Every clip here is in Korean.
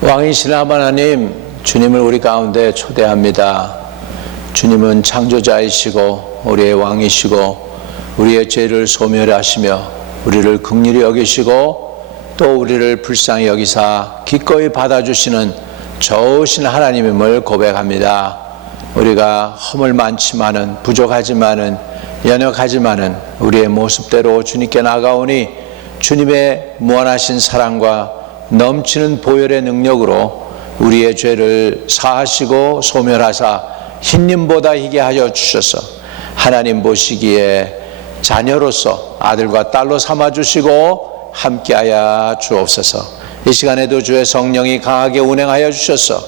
왕이신 하나님, 주님을 우리 가운데 초대합니다. 주님은 창조자이시고 우리의 왕이시고 우리의 죄를 소멸하시며 우리를 긍휼히 여기시고 또 우리를 불쌍히 여기사 기꺼이 받아주시는 좋으신 하나님임을 고백합니다. 우리가 허물 많지만은 부족하지만은 연약하지만은 우리의 모습대로 주님께 나아가오니 주님의 무한하신 사랑과 넘치는 보혈의 능력으로 우리의 죄를 사하시고 소멸하사 흰님보다 희게 하여 주셔서 하나님 보시기에 자녀로서 아들과 딸로 삼아주시고 함께하여 주옵소서. 이 시간에도 주의 성령이 강하게 운행하여 주셔서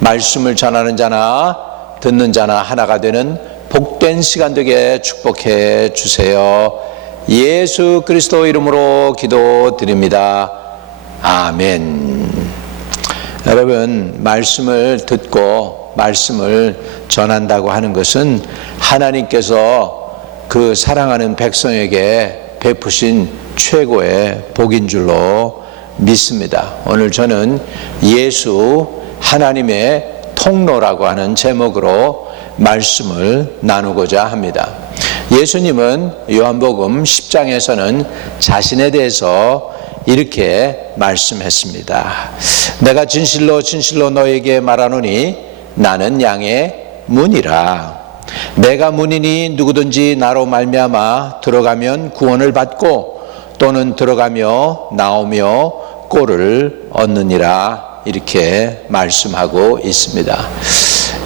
말씀을 전하는 자나 듣는 자나 하나가 되는 복된 시간 되게 축복해 주세요. 예수 그리스도 이름으로 기도드립니다. 아멘. 여러분, 말씀을 듣고 말씀을 전한다고 하는 것은 하나님께서 그 사랑하는 백성에게 베푸신 최고의 복인 줄로 믿습니다. 오늘 저는 예수 하나님의 통로라고 하는 제목으로 말씀을 나누고자 합니다. 예수님은 요한복음 10장에서는 자신에 대해서 이렇게 말씀했습니다. 내가 진실로 진실로 너에게 말하노니 나는 양의 문이라. 내가 문이니 누구든지 나로 말미암아 들어가면 구원을 받고 또는 들어가며 나오며 꼴을 얻느니라. 이렇게 말씀하고 있습니다.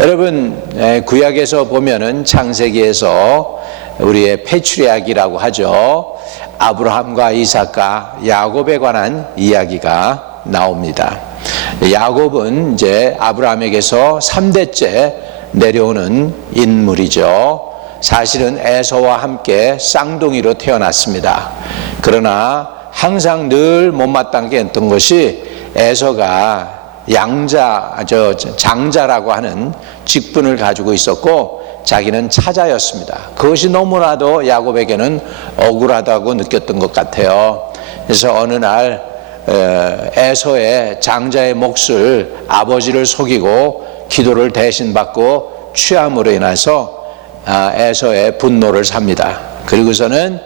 여러분, 구약에서 보면은 창세기에서 우리의 패추리악이라고 하죠. 아브라함과 이삭과 야곱에 관한 이야기가 나옵니다. 야곱은 이제 아브라함에게서 3대째 내려오는 인물이죠. 사실은 에서와 함께 쌍둥이로 태어났습니다. 그러나 항상 늘 못마땅하게 했던 것이 에서가 장자라고 하는 직분을 가지고 있었고 자기는 차자였습니다. 그것이 너무나도 야곱에게는 억울하다고 느꼈던 것 같아요. 그래서 어느 날 에서의 장자의 몫을 아버지를 속이고 기도를 대신 받고 취함으로 인해서 에서의 분노를 삽니다. 그리고서는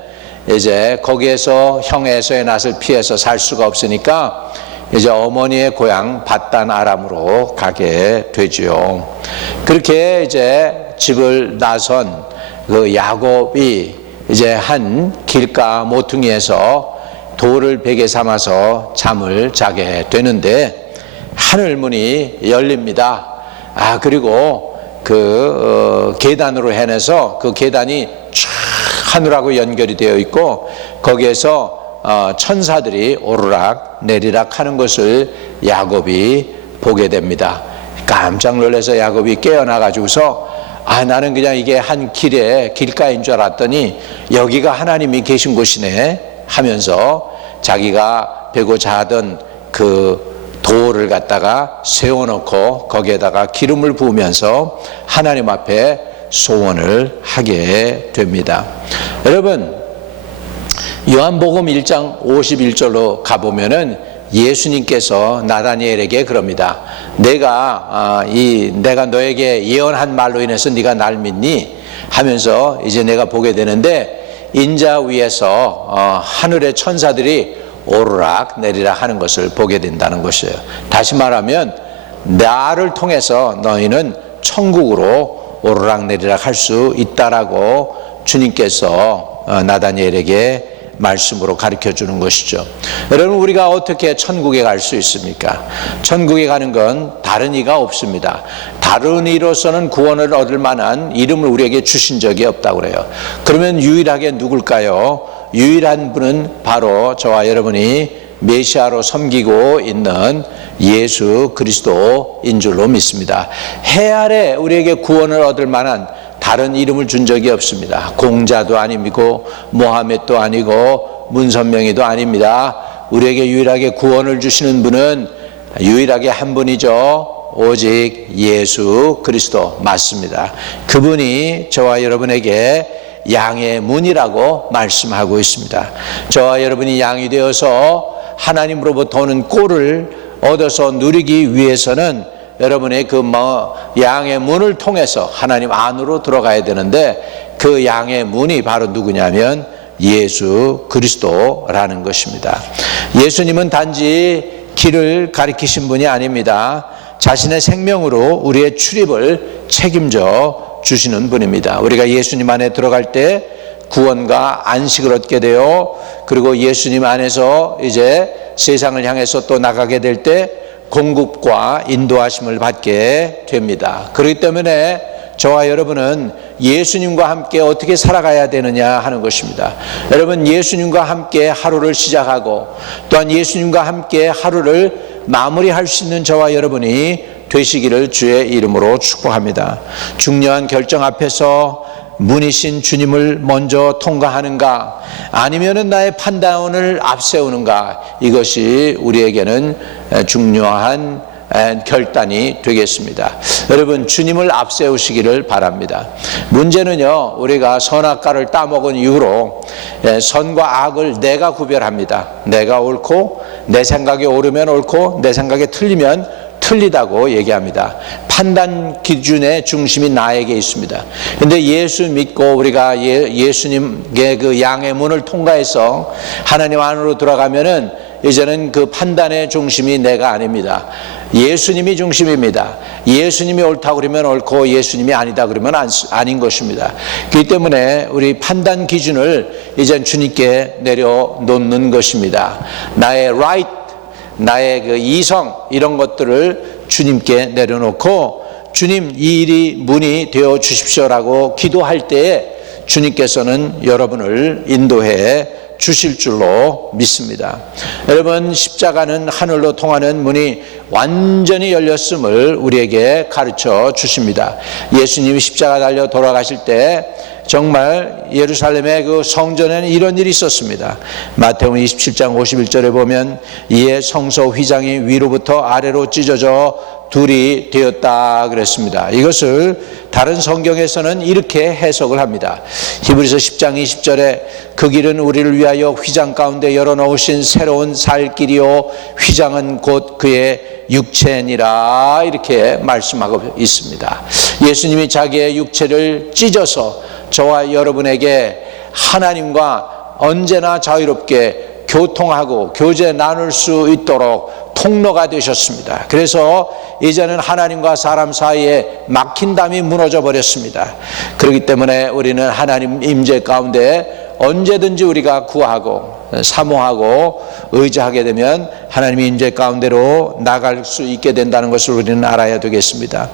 이제 거기에서 형 에서의 낯을 피해서 살 수가 없으니까 이제 어머니의 고향 밧단 아람으로 가게 되지요. 그렇게 이제 집을 나선 그 야곱이 이제 한 길가 모퉁이에서 돌을 베개 삼아서 잠을 자게 되는데 하늘 문이 열립니다. 그리고 그 계단으로 해내서 그 계단이 쫙 하늘하고 연결이 되어 있고 거기에서 천사들이 오르락 내리락 하는 것을 야곱이 보게 됩니다. 깜짝 놀라서 야곱이 깨어나 가지고서 나는 그냥 이게 한 길가인 줄 알았더니 여기가 하나님이 계신 곳이네 하면서 자기가 베고 자던 그 돌을 갖다가 세워놓고 거기에다가 기름을 부으면서 하나님 앞에 소원을 하게 됩니다. 여러분, 요한복음 1장 51절로 가보면은 예수님께서 나다니엘에게 그럽니다. 내가 너에게 예언한 말로 인해서 네가 날 믿니? 하면서 이제 내가 보게 되는데 인자 위에서 하늘의 천사들이 오르락 내리락 하는 것을 보게 된다는 것이에요. 다시 말하면 나를 통해서 너희는 천국으로 오르락 내리락 할 수 있다라고 주님께서 나다니엘에게 말씀으로 가르쳐 주는 것이죠. 여러분, 우리가 어떻게 천국에 갈 수 있습니까? 천국에 가는 건 다른 이가 없습니다. 다른 이로서는 구원을 얻을 만한 이름을 우리에게 주신 적이 없다고 그래요. 그러면 유일하게 누굴까요? 유일한 분은 바로 저와 여러분이 메시아로 섬기고 있는 예수 그리스도인 줄로 믿습니다. 해 아래 우리에게 구원을 얻을 만한 다른 이름을 준 적이 없습니다. 공자도 아니고 모하메도 아니고 문선명이도 아닙니다. 우리에게 유일하게 구원을 주시는 분은 유일하게 한 분이죠. 오직 예수 그리스도 맞습니다. 그분이 저와 여러분에게 양의 문이라고 말씀하고 있습니다. 저와 여러분이 양이 되어서 하나님으로부터 오는 꼴을 얻어서 누리기 위해서는 여러분의 그 양의 문을 통해서 하나님 안으로 들어가야 되는데, 그 양의 문이 바로 누구냐면 예수 그리스도라는 것입니다. 예수님은 단지 길을 가리키신 분이 아닙니다. 자신의 생명으로 우리의 출입을 책임져 주시는 분입니다. 우리가 예수님 안에 들어갈 때 구원과 안식을 얻게 되어, 그리고 예수님 안에서 이제 세상을 향해서 또 나가게 될 때 공급과 인도하심을 받게 됩니다. 그렇기 때문에 저와 여러분은 예수님과 함께 어떻게 살아가야 되느냐 하는 것입니다. 여러분, 예수님과 함께 하루를 시작하고 또한 예수님과 함께 하루를 마무리할 수 있는 저와 여러분이 되시기를 주의 이름으로 축복합니다. 중요한 결정 앞에서 문이신 주님을 먼저 통과하는가, 아니면은 나의 판단을 앞세우는가, 이것이 우리에게는 중요한 결단이 되겠습니다. 여러분, 주님을 앞세우시기를 바랍니다. 문제는요, 우리가 선악과를 따먹은 이후로 선과 악을 내가 구별합니다. 내가 옳고, 내 생각에 옳으면 옳고, 내 생각에 틀리면 틀리다고 얘기합니다. 판단 기준의 중심이 나에게 있습니다. 근데 예수 믿고 우리가 예수님의 그 양의 문을 통과해서 하나님 안으로 들어가면은 이제는 그 판단의 중심이 내가 아닙니다. 예수님이 중심입니다. 예수님이 옳다고 그러면 옳고, 예수님이 아니다 그러면 아닌 것입니다. 그렇기 때문에 우리 판단 기준을 이젠 주님께 내려놓는 것입니다. 나의 right, 나의 그 이성, 이런 것들을 주님께 내려놓고, 주님, 이 일이 문이 되어 주십시오라고 기도할 때에 주님께서는 여러분을 인도해 주실 줄로 믿습니다. 여러분, 십자가는 하늘로 통하는 문이 완전히 열렸음을 우리에게 가르쳐 주십니다. 예수님이 십자가 달려 돌아가실 때 정말 예루살렘의 그 성전에는 이런 일이 있었습니다. 마태복음 27장 51절에 보면 이에 성소 휘장이 위로부터 아래로 찢어져 둘이 되었다 그랬습니다. 이것을 다른 성경에서는 이렇게 해석을 합니다. 히브리서 10장 20절에 그 길은 우리를 위하여 휘장 가운데 열어놓으신 새로운 살 길이요 휘장은 곧 그의 육체니라, 이렇게 말씀하고 있습니다. 예수님이 자기의 육체를 찢어서 저와 여러분에게 하나님과 언제나 자유롭게 교통하고 교제 나눌 수 있도록 통로가 되셨습니다. 그래서 이제는 하나님과 사람 사이에 막힌 담이 무너져 버렸습니다. 그렇기 때문에 우리는 하나님 임재 가운데 언제든지 우리가 구하고 사모하고 의지하게 되면 하나님의 임재 가운데로 나갈 수 있게 된다는 것을 우리는 알아야 되겠습니다.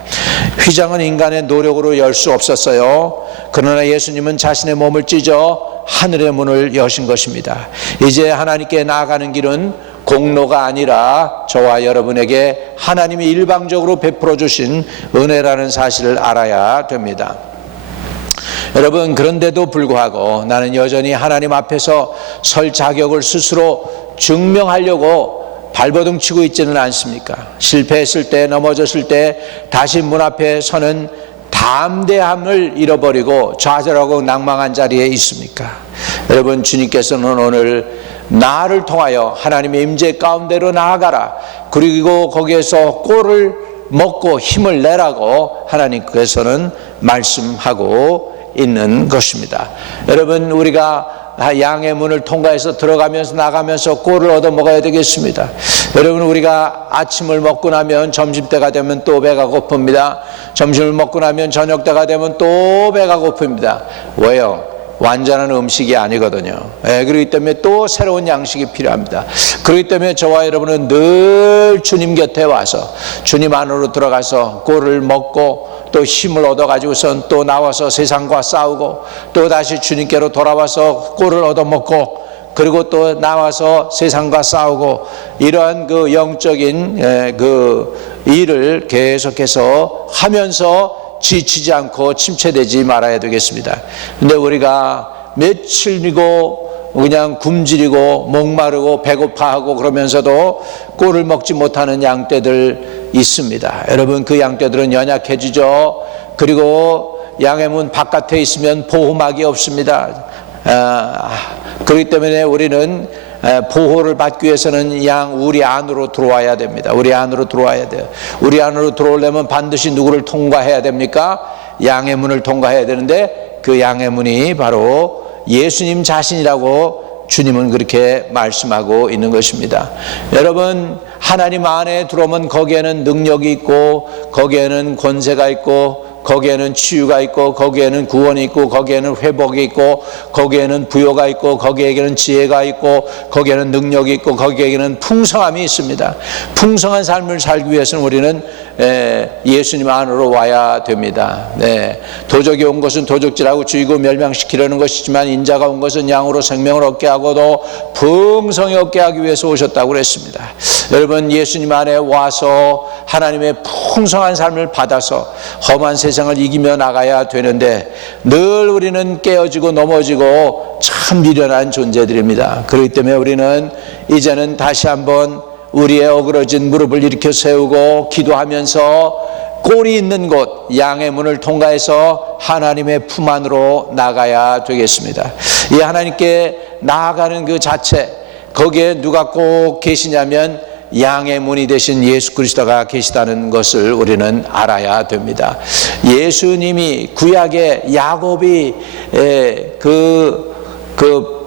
휘장은 인간의 노력으로 열 수 없었어요. 그러나 예수님은 자신의 몸을 찢어 하늘의 문을 여신 것입니다. 이제 하나님께 나아가는 길은 공로가 아니라 저와 여러분에게 하나님이 일방적으로 베풀어 주신 은혜라는 사실을 알아야 됩니다. 여러분, 그런데도 불구하고 나는 여전히 하나님 앞에서 설 자격을 스스로 증명하려고 발버둥 치고 있지는 않습니까? 실패했을 때, 넘어졌을 때 다시 문 앞에 서는 담대함을 잃어버리고 좌절하고 낭망한 자리에 있습니까? 여러분, 주님께서는 오늘 나를 통하여 하나님의 임재 가운데로 나아가라, 그리고 거기에서 꼴을 먹고 힘을 내라고 하나님께서는 말씀하고 있는 것입니다. 여러분, 우리가 양의 문을 통과해서 들어가면서 나가면서 꼴을 얻어 먹어야 되겠습니다. 여러분, 우리가 아침을 먹고 나면 점심때가 되면 또 배가 고픕니다. 점심을 먹고 나면 저녁때가 되면 또 배가 고픕니다. 왜요? 완전한 음식이 아니거든요. 그렇기 때문에 또 새로운 양식이 필요합니다. 그렇기 때문에 저와 여러분은 늘 주님 곁에 와서 주님 안으로 들어가서 꼴을 먹고 또 힘을 얻어가지고선 또 나와서 세상과 싸우고 또 다시 주님께로 돌아와서 꼴을 얻어먹고 그리고 또 나와서 세상과 싸우고, 이러한 그 영적인 그 일을 계속해서 하면서 지치지 않고 침체되지 말아야 되겠습니다. 근데 우리가 며칠이고 그냥 굶주리고 목마르고 배고파하고 그러면서도 꼴을 먹지 못하는 양떼들 있습니다. 여러분, 그 양떼들은 연약해지죠. 그리고 양의 문 바깥에 있으면 보호막이 없습니다. 그렇기 때문에 우리는 보호를 받기 위해서는 우리 안으로 들어와야 됩니다. 우리 안으로 들어와야 돼요. 우리 안으로 들어오려면 반드시 누구를 통과해야 됩니까? 양의 문을 통과해야 되는데 그 양의 문이 바로 예수님 자신이라고 주님은 그렇게 말씀하고 있는 것입니다. 여러분, 하나님 안에 들어오면 거기에는 능력이 있고, 거기에는 권세가 있고, 거기에는 치유가 있고, 거기에는 구원이 있고, 거기에는 회복이 있고, 거기에는 부요가 있고, 거기에는 지혜가 있고, 거기에는 능력이 있고, 거기에는 풍성함이 있습니다. 풍성한 삶을 살기 위해서는 우리는 예수님 안으로 와야 됩니다. 도적이 온 것은 도적질하고 죽이고 멸망시키려는 것이지만 인자가 온 것은 양으로 생명을 얻게 하고도 풍성히 얻게 하기 위해서 오셨다고 그랬습니다. 여러분, 예수님 안에 와서 하나님의 풍성한 삶을 받아서 험한 세상을 이기며 나가야 되는데 늘 우리는 깨어지고 넘어지고 참 미련한 존재들입니다. 그렇기 때문에 우리는 이제는 다시 한번 우리의 어그러진 무릎을 일으켜 세우고 기도하면서 꼴이 있는 곳 양의 문을 통과해서 하나님의 품 안으로 나가야 되겠습니다. 이 하나님께 나아가는 그 자체, 거기에 누가 꼭 계시냐면 양의 문이 되신 예수 그리스도가 계시다는 것을 우리는 알아야 됩니다. 예수님이 구약의 야곱이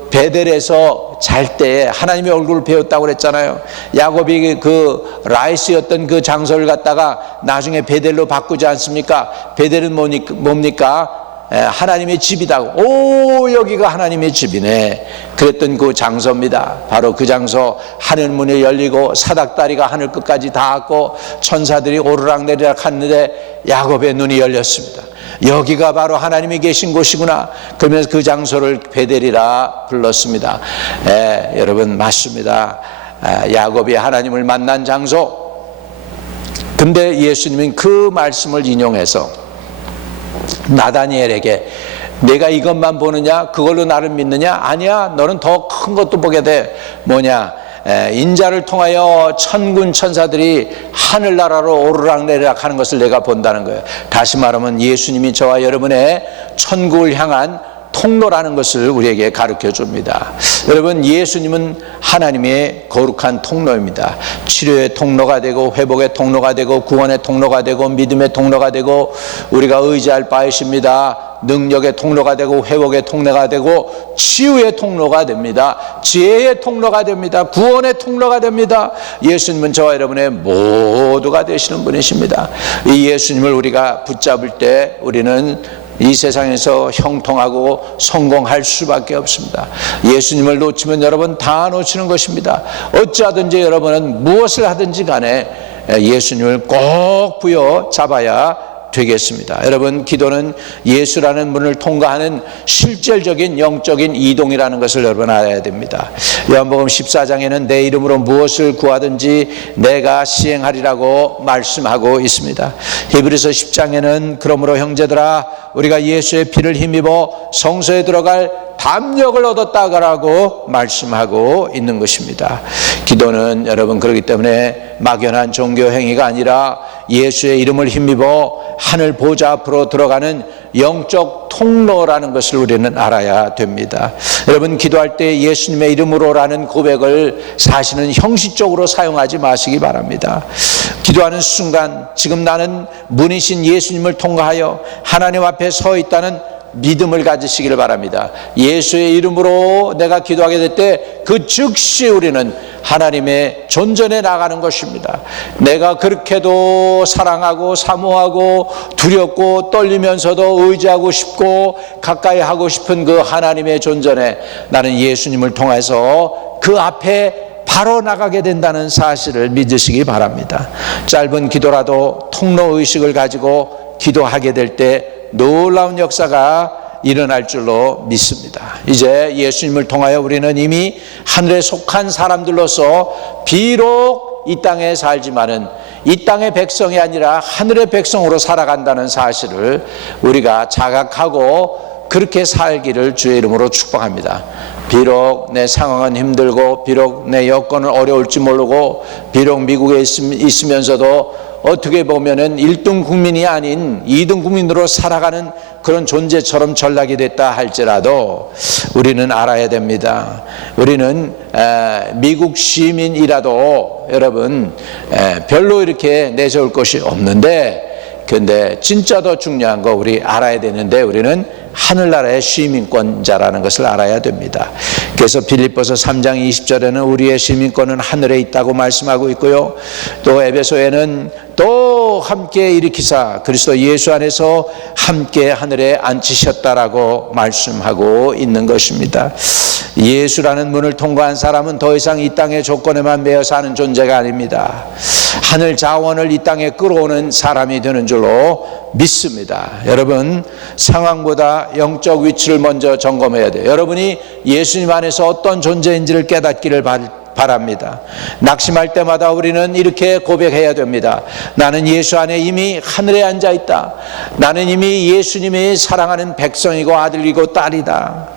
베델에서 잘 때 하나님의 얼굴을 배웠다고 그랬잖아요. 야곱이 그 라이스였던 그 장소를 갖다가 나중에 베델로 바꾸지 않습니까? 베델은 뭡니까? 하나님의 집이다. 오, 여기가 하나님의 집이네. 그랬던 그 장소입니다. 바로 그 장소, 하늘 문이 열리고 사닥다리가 하늘 끝까지 닿았고 천사들이 오르락내리락 하는데 야곱의 눈이 열렸습니다. 여기가 바로 하나님이 계신 곳이구나. 그러면서 그 장소를 베델이라 불렀습니다. 여러분, 맞습니다. 야곱이 하나님을 만난 장소. 근데 예수님은 그 말씀을 인용해서 나다니엘에게 내가 이것만 보느냐? 그걸로 나를 믿느냐? 아니야, 너는 더 큰 것도 보게 돼. 뭐냐? 인자를 통하여 천군 천사들이 하늘나라로 오르락내리락 하는 것을 내가 본다는 거예요. 다시 말하면 예수님이 저와 여러분의 천국을 향한 통로라는 것을 우리에게 가르쳐 줍니다. 여러분, 예수님은 하나님의 거룩한 통로입니다. 치료의 통로가 되고 회복의 통로가 되고 구원의 통로가 되고 믿음의 통로가 되고 우리가 의지할 바이십니다. 능력의 통로가 되고 회복의 통로가 되고 치유의 통로가 됩니다. 지혜의 통로가 됩니다. 구원의 통로가 됩니다. 예수님은 저와 여러분의 모두가 되시는 분이십니다. 이 예수님을 우리가 붙잡을 때 우리는 이 세상에서 형통하고 성공할 수밖에 없습니다. 예수님을 놓치면 여러분 다 놓치는 것입니다. 어찌하든지 여러분은 무엇을 하든지 간에 예수님을 꼭 부여잡아야 되겠습니다. 여러분, 기도는 예수라는 문을 통과하는 실질적인 영적인 이동이라는 것을 여러분 알아야 됩니다. 요한복음 14장에는 내 이름으로 무엇을 구하든지 내가 시행하리라고 말씀하고 있습니다. 히브리서 10장에는 그러므로 형제들아 우리가 예수의 피를 힘입어 성소에 들어갈 담력을 얻었다라고 말씀하고 있는 것입니다. 기도는 여러분 그렇기 때문에 막연한 종교 행위가 아니라 예수의 이름을 힘입어 하늘 보좌 앞으로 들어가는 영적 통로라는 것을 우리는 알아야 됩니다. 여러분, 기도할 때 예수님의 이름으로라는 고백을 사실은 형식적으로 사용하지 마시기 바랍니다. 기도하는 순간 지금 나는 문이신 예수님을 통과하여 하나님 앞에 서 있다는 믿음을 가지시기를 바랍니다. 예수의 이름으로 내가 기도하게 될 때 그 즉시 우리는 하나님의 존전에 나가는 것입니다. 내가 그렇게도 사랑하고 사모하고 두렵고 떨리면서도 의지하고 싶고 가까이 하고 싶은 그 하나님의 존전에 나는 예수님을 통해서 그 앞에 바로 나가게 된다는 사실을 믿으시기 바랍니다. 짧은 기도라도 통로의식을 가지고 기도하게 될 때 놀라운 역사가 일어날 줄로 믿습니다. 이제 예수님을 통하여 우리는 이미 하늘에 속한 사람들로서 비록 이 땅에 살지만은 이 땅의 백성이 아니라 하늘의 백성으로 살아간다는 사실을 우리가 자각하고 그렇게 살기를 주의 이름으로 축복합니다. 비록 내 상황은 힘들고 비록 내 여건은 어려울지 모르고 비록 미국에 있으면서도 어떻게 보면은 1등 국민이 아닌 2등 국민으로 살아가는 그런 존재처럼 전락이 됐다 할지라도 우리는 알아야 됩니다. 우리는 미국 시민이라도 여러분 별로 이렇게 내세울 것이 없는데, 근데 진짜 더 중요한 거 우리 알아야 되는데, 우리는 하늘나라의 시민권자라는 것을 알아야 됩니다. 그래서 빌립보서 3장 20절에는 우리의 시민권은 하늘에 있다고 말씀하고 있고요, 또 에베소에는 또 함께 일으키사 그리스도 예수 안에서 함께 하늘에 앉히셨다라고 말씀하고 있는 것입니다. 예수라는 문을 통과한 사람은 더 이상 이 땅의 조건에만 매여 사는 존재가 아닙니다. 하늘 자원을 이 땅에 끌어오는 사람이 되는 줄로 믿습니다. 여러분, 상황보다 영적 위치를 먼저 점검해야 돼요. 여러분이 예수님 안에서 어떤 존재인지를 깨닫기를 바랍니다. 낙심할 때마다 우리는 이렇게 고백해야 됩니다. 나는 예수 안에 이미 하늘에 앉아 있다. 나는 이미 예수님이 사랑하는 백성이고 아들이고 딸이다.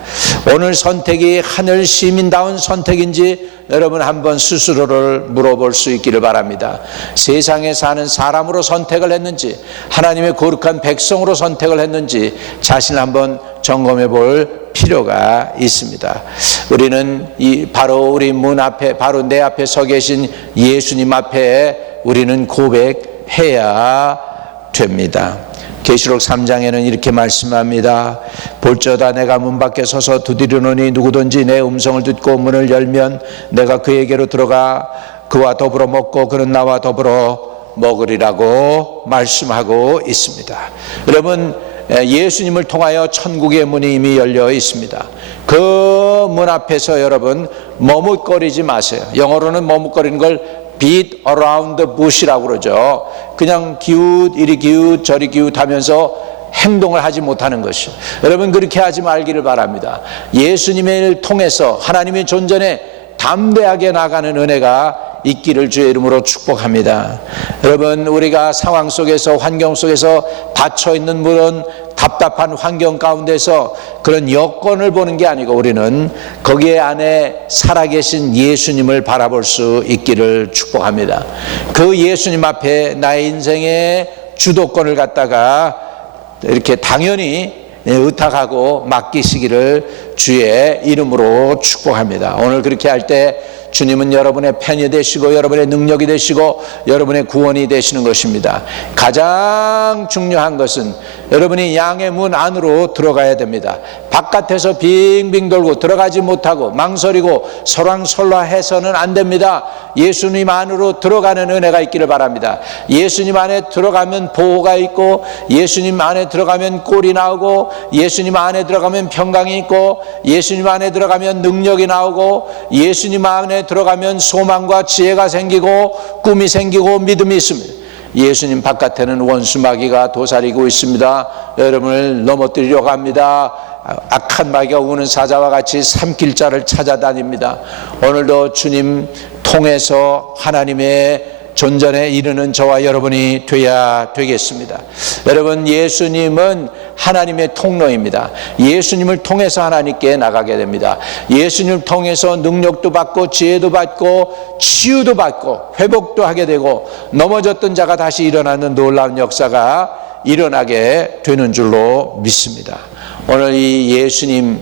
오늘 선택이 하늘 시민다운 선택인지 여러분 한번 스스로를 물어볼 수 있기를 바랍니다. 세상에 사는 사람으로 선택을 했는지 하나님의 거룩한 백성으로 선택을 했는지 자신을 한번 점검해 볼 필요가 있습니다. 우리는 바로 우리 문 앞에, 바로 내 앞에 서 계신 예수님 앞에 우리는 고백해야 됩니다. 계시록 3장에는 이렇게 말씀합니다. 볼저다 내가 문 밖에 서서 두드리노니 누구든지 내 음성을 듣고 문을 열면 내가 그에게로 들어가 그와 더불어 먹고 그는 나와 더불어 먹으리라고 말씀하고 있습니다. 여러분, 예수님을 통하여 천국의 문이 이미 열려 있습니다. 그 문 앞에서 여러분 머뭇거리지 마세요. 영어로는 머뭇거리는 걸 beat around the bush이라고 그러죠. 그냥 기웃 이리 기웃 저리 기웃 하면서 행동을 하지 못하는 것이요. 여러분, 그렇게 하지 말기를 바랍니다. 예수님을 통해서 하나님의 존전에 담대하게 나가는 은혜가 있기를 주의 이름으로 축복합니다. 여러분, 우리가 상황 속에서, 환경 속에서 닫혀있는 그런 답답한 환경 가운데서 그런 여건을 보는 게 아니고 우리는 거기에 안에 살아계신 예수님을 바라볼 수 있기를 축복합니다. 그 예수님 앞에 나의 인생의 주도권을 갖다가 이렇게 당연히 의탁하고 맡기시기를 주의 이름으로 축복합니다. 오늘 그렇게 할 때 주님은 여러분의 편이 되시고 여러분의 능력이 되시고 여러분의 구원이 되시는 것입니다. 가장 중요한 것은 여러분이 양의 문 안으로 들어가야 됩니다. 바깥에서 빙빙 돌고 들어가지 못하고 망설이고 설왕설래해서는 안 됩니다. 예수님 안으로 들어가는 은혜가 있기를 바랍니다. 예수님 안에 들어가면 보호가 있고, 예수님 안에 들어가면 꼴이 나오고, 예수님 안에 들어가면 평강이 있고, 예수님 안에 들어가면 능력이 나오고, 예수님 안에 들어가면 소망과 지혜가 생기고 꿈이 생기고 믿음이 있습니다. 예수님 바깥에는 원수 마귀가 도사리고 있습니다. 여러분을 넘어뜨리려고 합니다. 악한 마귀가 우는 사자와 같이 삼킬 자를 찾아다닙니다. 오늘도 주님 통해서 하나님의 존전에 이르는 저와 여러분이 되어야 되겠습니다. 여러분, 예수님은 하나님의 통로입니다. 예수님을 통해서 하나님께 나가게 됩니다. 예수님을 통해서 능력도 받고 지혜도 받고 치유도 받고 회복도 하게 되고 넘어졌던 자가 다시 일어나는 놀라운 역사가 일어나게 되는 줄로 믿습니다. 오늘 이 예수님,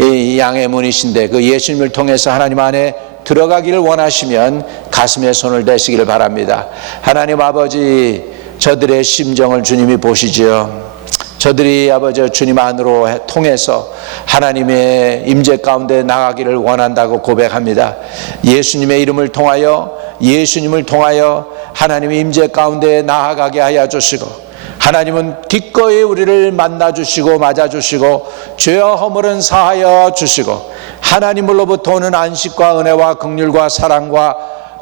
이 양의 문이신데 그 예수님을 통해서 하나님 안에 들어가기를 원하시면 가슴에 손을 대시기를 바랍니다. 하나님 아버지, 저들의 심정을 주님이 보시지요. 저들이 아버지 주님 안으로 통해서 하나님의 임재 가운데 나가기를 원한다고 고백합니다. 예수님의 이름을 통하여, 예수님을 통하여 하나님의 임재 가운데 나아가게 하여 주시고, 하나님은 기꺼이 우리를 만나주시고 맞아주시고 죄와 허물은 사하여 주시고 하나님으로부터 오는 안식과 은혜와 긍휼과 사랑과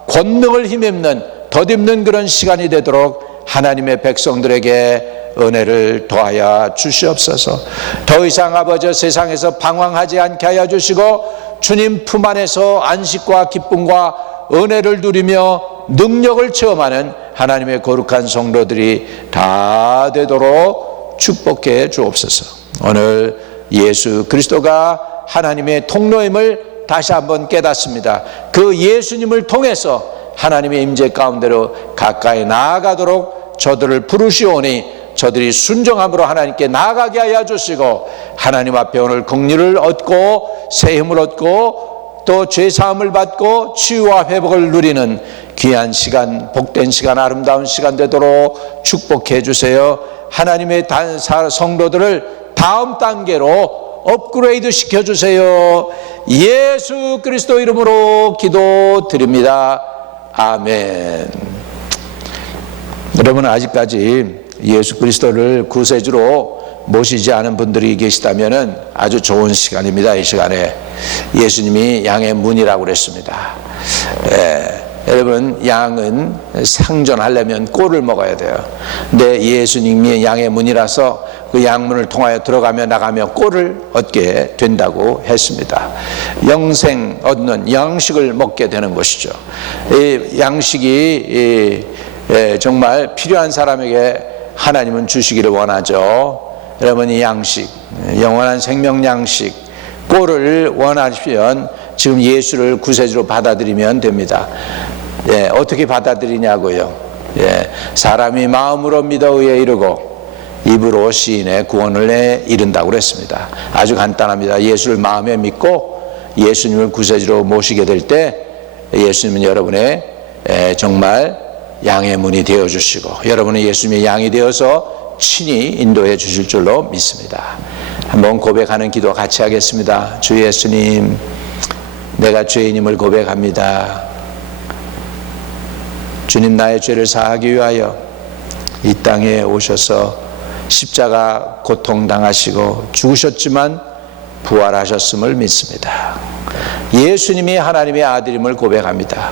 권능을 힘입는 덧입는 그런 시간이 되도록 하나님의 백성들에게 은혜를 더하여 주시옵소서. 더 이상 아버지 세상에서 방황하지 않게 하여 주시고 주님 품 안에서 안식과 기쁨과 은혜를 누리며 능력을 체험하는 하나님의 거룩한 성도들이 다 되도록 축복해 주옵소서. 오늘 예수 그리스도가 하나님의 통로임을 다시 한번 깨닫습니다. 그 예수님을 통해서 하나님의 임재 가운데로 가까이 나아가도록 저들을 부르시오니 저들이 순종함으로 하나님께 나아가게 하여 주시고 하나님 앞에 오늘 긍휼을 얻고 새 힘을 얻고 또 죄사함을 받고 치유와 회복을 누리는 귀한 시간, 복된 시간, 아름다운 시간 되도록 축복해 주세요. 하나님의 성도들을 다음 단계로 업그레이드 시켜주세요. 예수 그리스도 이름으로 기도드립니다. 아멘. 여러분, 아직까지 예수 그리스도를 구세주로 모시지 않은 분들이 계시다면 아주 좋은 시간입니다. 이 시간에 예수님이 양의 문이라고 그랬습니다. 여러분, 양은 상전하려면 꼴을 먹어야 돼요. 근데 예수님이 양의 문이라서 그 양문을 통하여 들어가며 나가며 꼴을 얻게 된다고 했습니다. 영생 얻는 양식을 먹게 되는 것이죠. 이 양식이 정말 필요한 사람에게 하나님은 주시기를 원하죠. 여러분, 이 양식, 영원한 생명 양식, 꼴을 원하시면 지금 예수를 구세주로 받아들이면 됩니다. 어떻게 받아들이냐고요? 사람이 마음으로 믿어 의에 이르고 입으로 시인의 구원을 이룬다고 그랬습니다. 아주 간단합니다. 예수를 마음에 믿고 예수님을 구세주로 모시게 될 때 예수님은 여러분의 정말 양의 문이 되어주시고 여러분은 예수님의 양이 되어서 친히 인도해 주실 줄로 믿습니다. 한번 고백하는 기도 같이 하겠습니다. 주 예수님, 내가 죄인임을 고백합니다. 주님, 나의 죄를 사하기 위하여 이 땅에 오셔서 십자가 고통당하시고 죽으셨지만 부활하셨음을 믿습니다. 예수님이 하나님의 아들임을 고백합니다.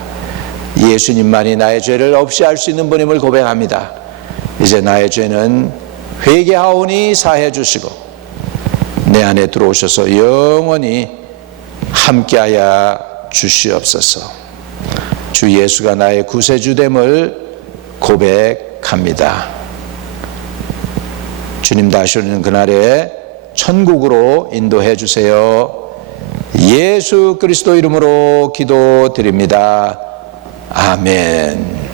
예수님만이 나의 죄를 없이 할 수 있는 분임을 고백합니다. 이제 나의 죄는 회개하오니 사해 주시고 내 안에 들어오셔서 영원히 함께하여 주시옵소서. 주 예수가 나의 구세주됨을 고백합니다. 주님 다시 오는 그날에 천국으로 인도해 주세요. 예수 그리스도 이름으로 기도드립니다. 아멘.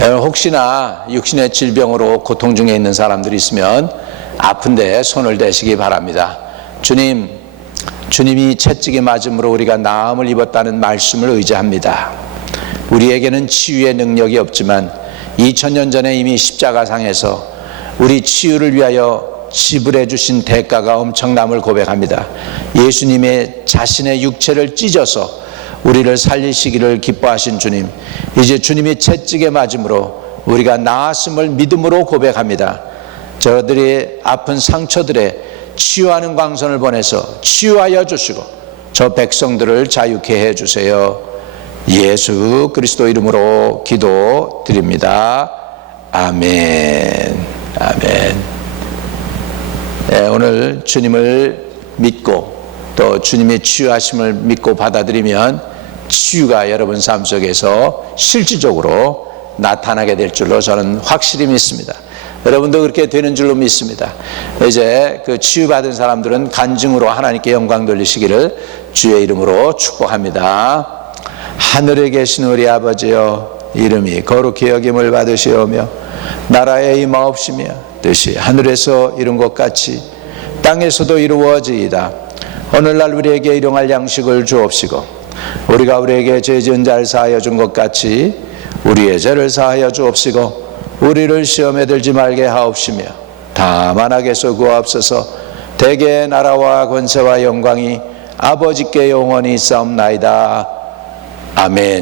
혹시나 육신의 질병으로 고통 중에 있는 사람들이 있으면 아픈데 손을 대시기 바랍니다. 주님이 채찍에 맞음으로 우리가 나음을 입었다는 말씀을 의지합니다. 우리에게는 치유의 능력이 없지만 2000년 전에 이미 십자가상에서 우리 치유를 위하여 지불해 주신 대가가 엄청남을 고백합니다. 예수님의 자신의 육체를 찢어서 우리를 살리시기를 기뻐하신 주님, 이제 주님이 채찍에 맞음으로 우리가 나았음을 믿음으로 고백합니다. 저들의 아픈 상처들에 치유하는 광선을 보내서 치유하여 주시고 저 백성들을 자유케 해주세요. 예수 그리스도 이름으로 기도드립니다. 아멘. 아멘. 오늘 주님을 믿고 또 주님의 치유하심을 믿고 받아들이면 치유가 여러분 삶 속에서 실질적으로 나타나게 될 줄로 저는 확실히 믿습니다. 여러분도 그렇게 되는 줄로 믿습니다. 이제 그 치유받은 사람들은 간증으로 하나님께 영광 돌리시기를 주의 이름으로 축복합니다. 하늘에 계신 우리 아버지여, 이름이 거룩히 여김을 받으시오며 나라의 임하옵시며 뜻이 하늘에서 이룬 것 같이 땅에서도 이루어지이다. 오늘날 우리에게 일용할 양식을 주옵시고 우리가 우리에게 죄 지은 자를 사하여 준 것 같이 우리의 죄를 사하여 주옵시고 우리를 시험에 들지 말게 하옵시며 다만 악에서 구하옵소서. 대개의 나라와 권세와 영광이 아버지께 영원히 있사옵나이다. 아멘.